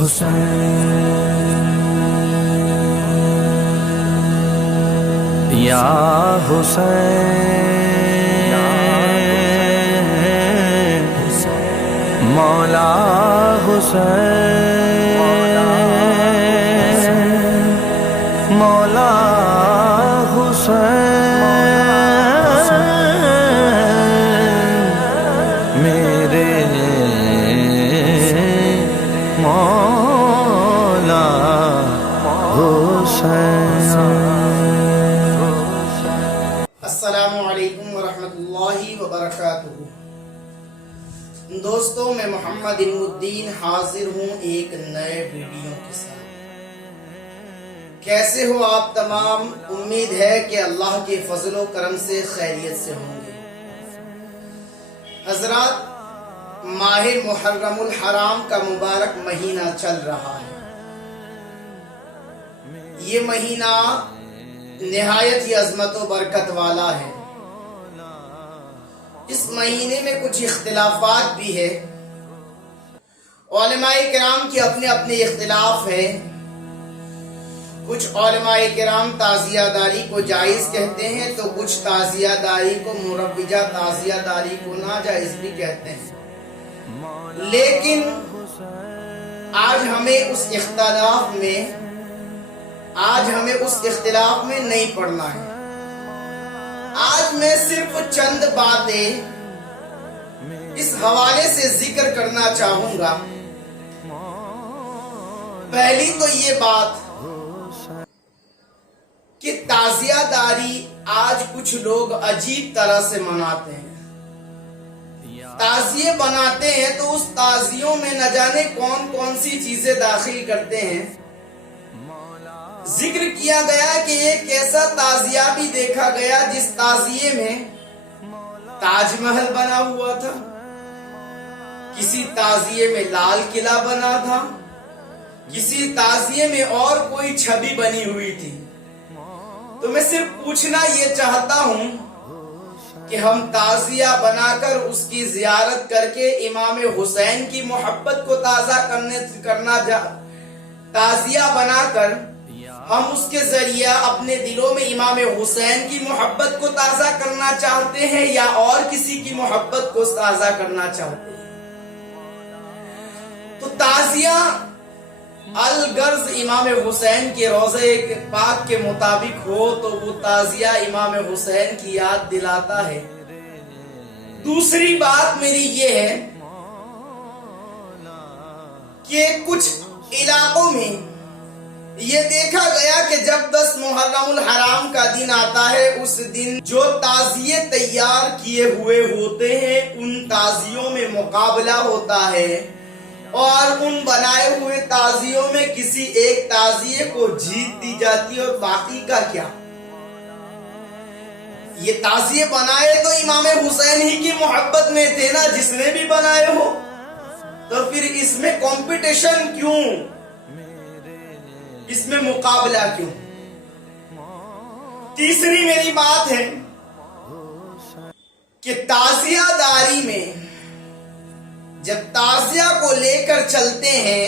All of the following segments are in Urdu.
حسین یا حسین مولا حسین مولا حسین میرے مولا حسین۔ السلام علیکم ورحمۃ اللہ وبرکاتہ۔ دوستو، میں محمد علم الدین حاضر ہوں ایک نئے ویڈیو کے ساتھ۔ کیسے ہو آپ تمام؟ امید ہے کہ اللہ کے فضل و کرم سے خیریت سے ہوں گے۔ حضرات، ماہ محرم الحرام کا مبارک مہینہ چل رہا ہے۔ یہ مہینہ نہایت ہی عظمت و برکت والا ہے۔ اس مہینے میں کچھ اختلافات بھی ہے۔ علماء کرام کے اپنے اپنے اختلاف ہیں۔ کچھ علماء کرام تعزیہ داری کو جائز کہتے ہیں تو کچھ تعزیہ داری کو مروجہ تعزیہ داری کو ناجائز بھی کہتے ہیں۔ لیکن آج ہمیں اس اختلاف میں نہیں پڑنا ہے۔ آج میں صرف چند باتیں اس حوالے سے ذکر کرنا چاہوں گا۔ پہلی تو یہ بات کہ تعزیہ داری آج کچھ لوگ عجیب طرح سے مناتے ہیں۔ تعزیے بناتے ہیں تو اس تعزیوں میں نہ جانے کون کون سی چیزیں داخل کرتے ہیں۔ ذکر کیا گیا کہ ایک ایسا تعزیہ بھی دیکھا گیا جس تعزیے میں تاج محل بنا ہوا تھا، کسی تعزیے میں لال قلعہ بنا تھا، کسی تعزیے میں اور کوئی چھبی بنی ہوئی تھی۔ تو میں صرف پوچھنا یہ چاہتا ہوں کہ ہم تعزیہ بنا کر اس کی زیارت کر کے امام حسین کی محبت کو تازہ تعزیہ بنا کر ہم اس کے ذریعہ اپنے دلوں میں امام حسین کی محبت کو تازہ کرنا چاہتے ہیں یا اور کسی کی محبت کو تازہ کرنا چاہتے ہیں؟ تو تعزیہ الغرض امام حسین کے روضہ پاک کے مطابق ہو تو وہ تعزیہ امام حسین کی یاد دلاتا ہے۔ دوسری بات میری یہ ہے کہ کچھ علاقوں میں یہ دیکھا گیا کہ جب 10 محرم الحرام کا دن آتا ہے، اس دن جو تعزیے تیار کیے ہوئے ہوتے ہیں ان تعزیوں میں مقابلہ ہوتا ہے، اور ان بنائے ہوئے تعزیوں میں کسی ایک تعزیے کو جیت دی جاتی ہے اور باقی کا کیا؟ یہ تعزیے بنائے تو امام حسین ہی کی محبت میں تھے نا، جس نے بھی بنائے ہو، تو پھر اس میں کمپٹیشن کیوں؟ اس میں مقابلہ کیوں؟ تیسری میری بات ہے کہ تعزیہ داری میں جب تعزیہ کو لے کر چلتے ہیں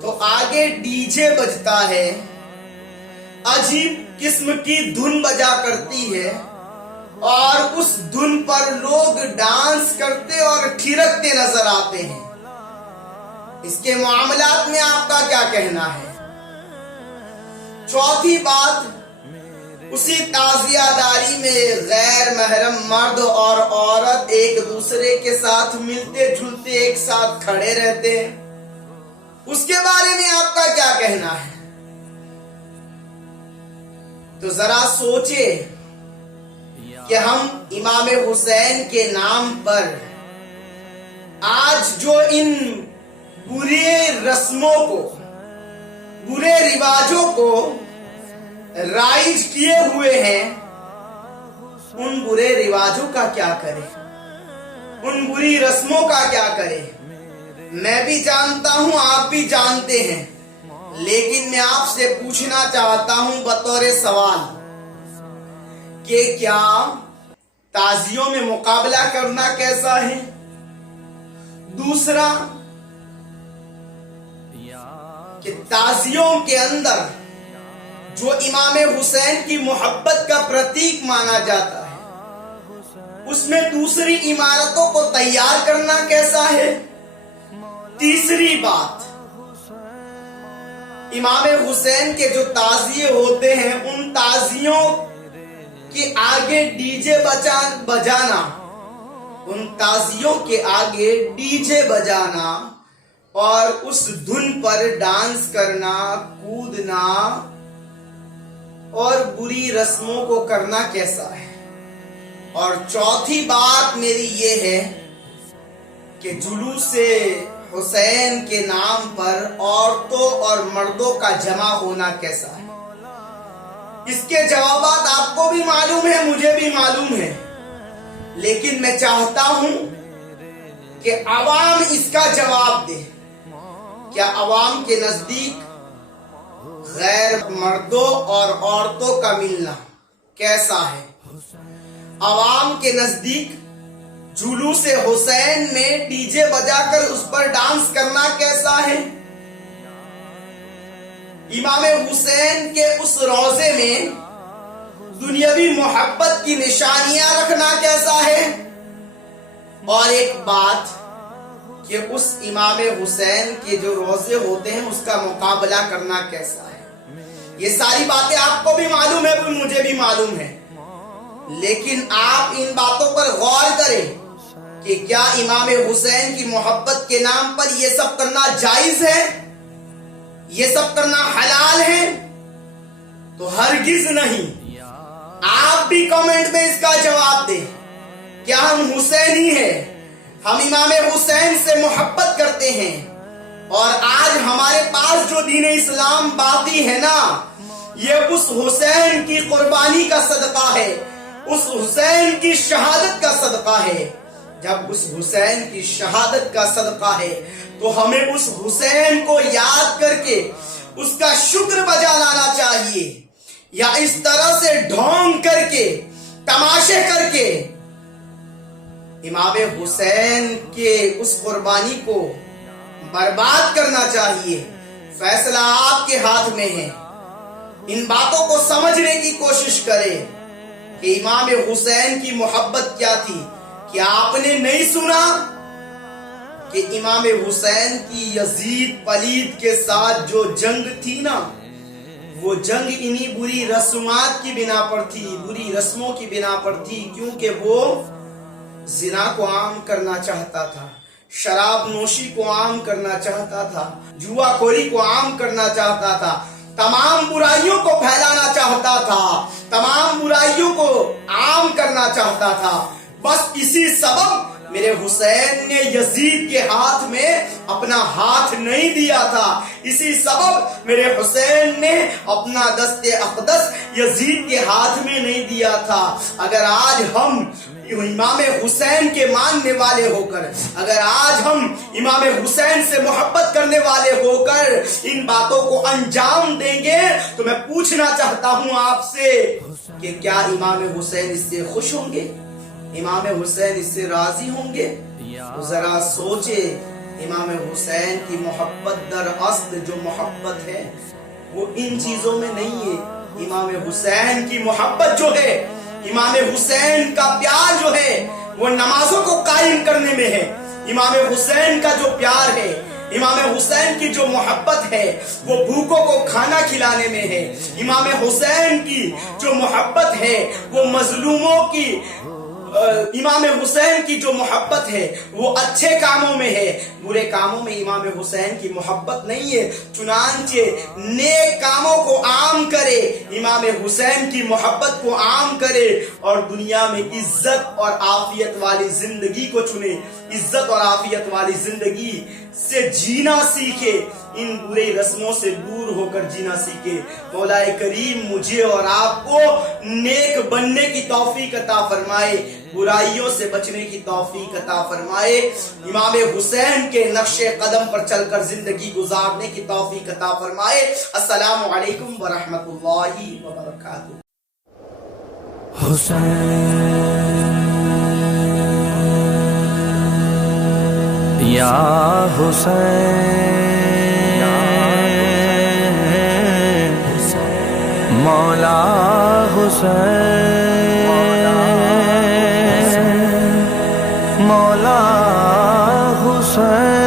تو آگے ڈی جے بجتا ہے، عجیب قسم کی دھن بجا کرتی ہے، اور اس دھن پر لوگ ڈانس کرتے اور ٹھرکتے نظر آتے ہیں۔ اس کے معاملات میں آپ کا کیا کہنا ہے؟ چوتھی بات، اسی تعزیہ داری میں غیر محرم مرد اور عورت ایک دوسرے کے ساتھ ملتے جھلتے ایک ساتھ کھڑے رہتے ہیں، اس کے بارے میں آپ کا کیا کہنا ہے؟ تو ذرا سوچے کہ ہم امام حسین کے نام پر آج جو ان برے رسموں کو، برے رواجوں کو رائج کیے ہوئے ہیں، ان برے رواجوں کا کیا کرے، ان بری رسموں کا کیا کرے؟ میں بھی جانتا ہوں، آپ بھی جانتے ہیں، لیکن میں آپ سے پوچھنا چاہتا ہوں بطور سوال کہ کیا تعزیوں میں مقابلہ کرنا کیسا ہے؟ دوسرا، کہ تعزیوں کے اندر جو امام حسین کی محبت کا پرتیک مانا جاتا ہے، اس میں دوسری عمارتوں کو تیار کرنا کیسا ہے؟ تیسری بات، امام حسین کے جو تعزیے ہوتے ہیں ان تعزیوں کے آگے ڈی جے بجانا، ان تعزیوں کے آگے ڈی جے بجانا اور اس دھن پر ڈانس کرنا، کودنا اور بری رسموں کو کرنا کیسا ہے؟ اور چوتھی بات میری یہ ہے کہ جلوس حسین کے نام پر عورتوں اور مردوں کا جمع ہونا کیسا ہے؟ اس کے جوابات آپ کو بھی معلوم ہے، مجھے بھی معلوم ہے، لیکن میں چاہتا ہوں کہ عوام اس کا جواب دے۔ کیا عوام کے نزدیک غیر مردوں اور عورتوں کا ملنا کیسا ہے؟ عوام کے نزدیک جلوس حسین میں ڈی جے بجا کر اس پر ڈانس کرنا کیسا ہے؟ امام حسین کے اس روضے میں دنیاوی محبت کی نشانیاں رکھنا کیسا ہے؟ اور ایک بات کہ اس امام حسین کے جو روضے ہوتے ہیں اس کا مقابلہ کرنا کیسا ہے؟ یہ ساری باتیں آپ کو بھی معلوم ہے، مجھے بھی معلوم ہے، لیکن آپ ان باتوں پر غور کریں کہ کیا امام حسین کی محبت کے نام پر یہ سب کرنا جائز ہے؟ یہ سب کرنا حلال ہے؟ تو ہرگز نہیں۔ آپ بھی کامنٹ میں اس کا جواب دیں۔ کیا ہم حسینی ہیں؟ ہم امام حسین سے محبت کرتے ہیں، اور آج ہمارے پاس جو دین اسلام باقی ہے نا، یہ اس حسین کی قربانی کا صدقہ ہے، اس حسین کی شہادت کا صدقہ ہے۔ جب اس حسین کی شہادت کا صدقہ ہے تو ہمیں اس حسین کو یاد کر کے اس کا شکر بجا لانا چاہیے، یا اس طرح سے ڈھونگ کر کے، تماشے کر کے امام حسین کے اس قربانی کو برباد کرنا چاہیے؟ فیصلہ آپ کے ہاتھ میں ہے۔ ان باتوں کو سمجھنے کی کوشش کریں کہ امام حسین کی محبت کیا تھی۔ کیا آپ نے نہیں سنا کہ امام حسین کی یزید پلید کے ساتھ جو جنگ تھی نا، وہ جنگ انہی بری رسومات کی بنا پر تھی، بری رسموں کی بنا پر تھی، کیونکہ وہ زنا کو عام کرنا چاہتا تھا، شراب نوشی کو عام کرنا چاہتا تھا، جوا خوری کو عام کرنا چاہتا تھا، تمام برائیوں کو پھیلانا چاہتا تھا، تمام برائیوں کو عام کرنا چاہتا تھا۔ بس اسی سبب میرے حسین نے یزید کے ہاتھ میں اپنا ہاتھ نہیں دیا تھا، اسی سبب میرے حسین نے اپنا دست اقدس یزید کے ہاتھ میں نہیں دیا تھا۔ اگر آج ہم امام حسین کے ماننے والے ہو کر، اگر آج ہم امام حسین سے محبت کرنے والے ہو کر ان باتوں کو انجام دیں گے تو میں پوچھنا چاہتا ہوں آپ سے کہ کیا امام حسین اس سے خوش ہوں گے؟ امام حسین اس سے راضی ہوں گے؟ تو ذرا سوچے، امام حسین کی محبت در اصل جو محبت ہے وہ ان چیزوں میں نہیں ہے۔ امام حسین کی محبت جو ہے، امام حسین کا پیار جو ہے وہ نمازوں کو قائم کرنے میں ہے۔ امام حسین کا جو پیار ہے، امام حسین کی جو محبت ہے وہ بھوکوں کو کھانا کھلانے میں ہے۔ امام حسین کی جو محبت ہے وہ مظلوموں کی، امام حسین کی جو محبت ہے وہ اچھے کاموں میں ہے، برے کاموں میں امام حسین کی محبت نہیں ہے۔ چنانچہ نیک کاموں کو عام کرے، امام حسین کی محبت کو عام کرے، اور دنیا میں عزت اور عافیت والی زندگی کو چنے، عزت اور عافیت والی زندگی سے جینا سیکھے، ان برے رسموں سے دور ہو کر جینا سیکھے۔ مولا کریم مجھے اور آپ کو نیک بننے کی توفیق عطا فرمائے، برائیوں سے بچنے کی توفیق عطا فرمائے، امام حسین کے نقش قدم پر چل کر زندگی گزارنے کی توفیق عطا فرمائے۔ السلام علیکم ورحمۃ اللہ وبرکاتہ۔ یا حسین مولا حسین مولا حسین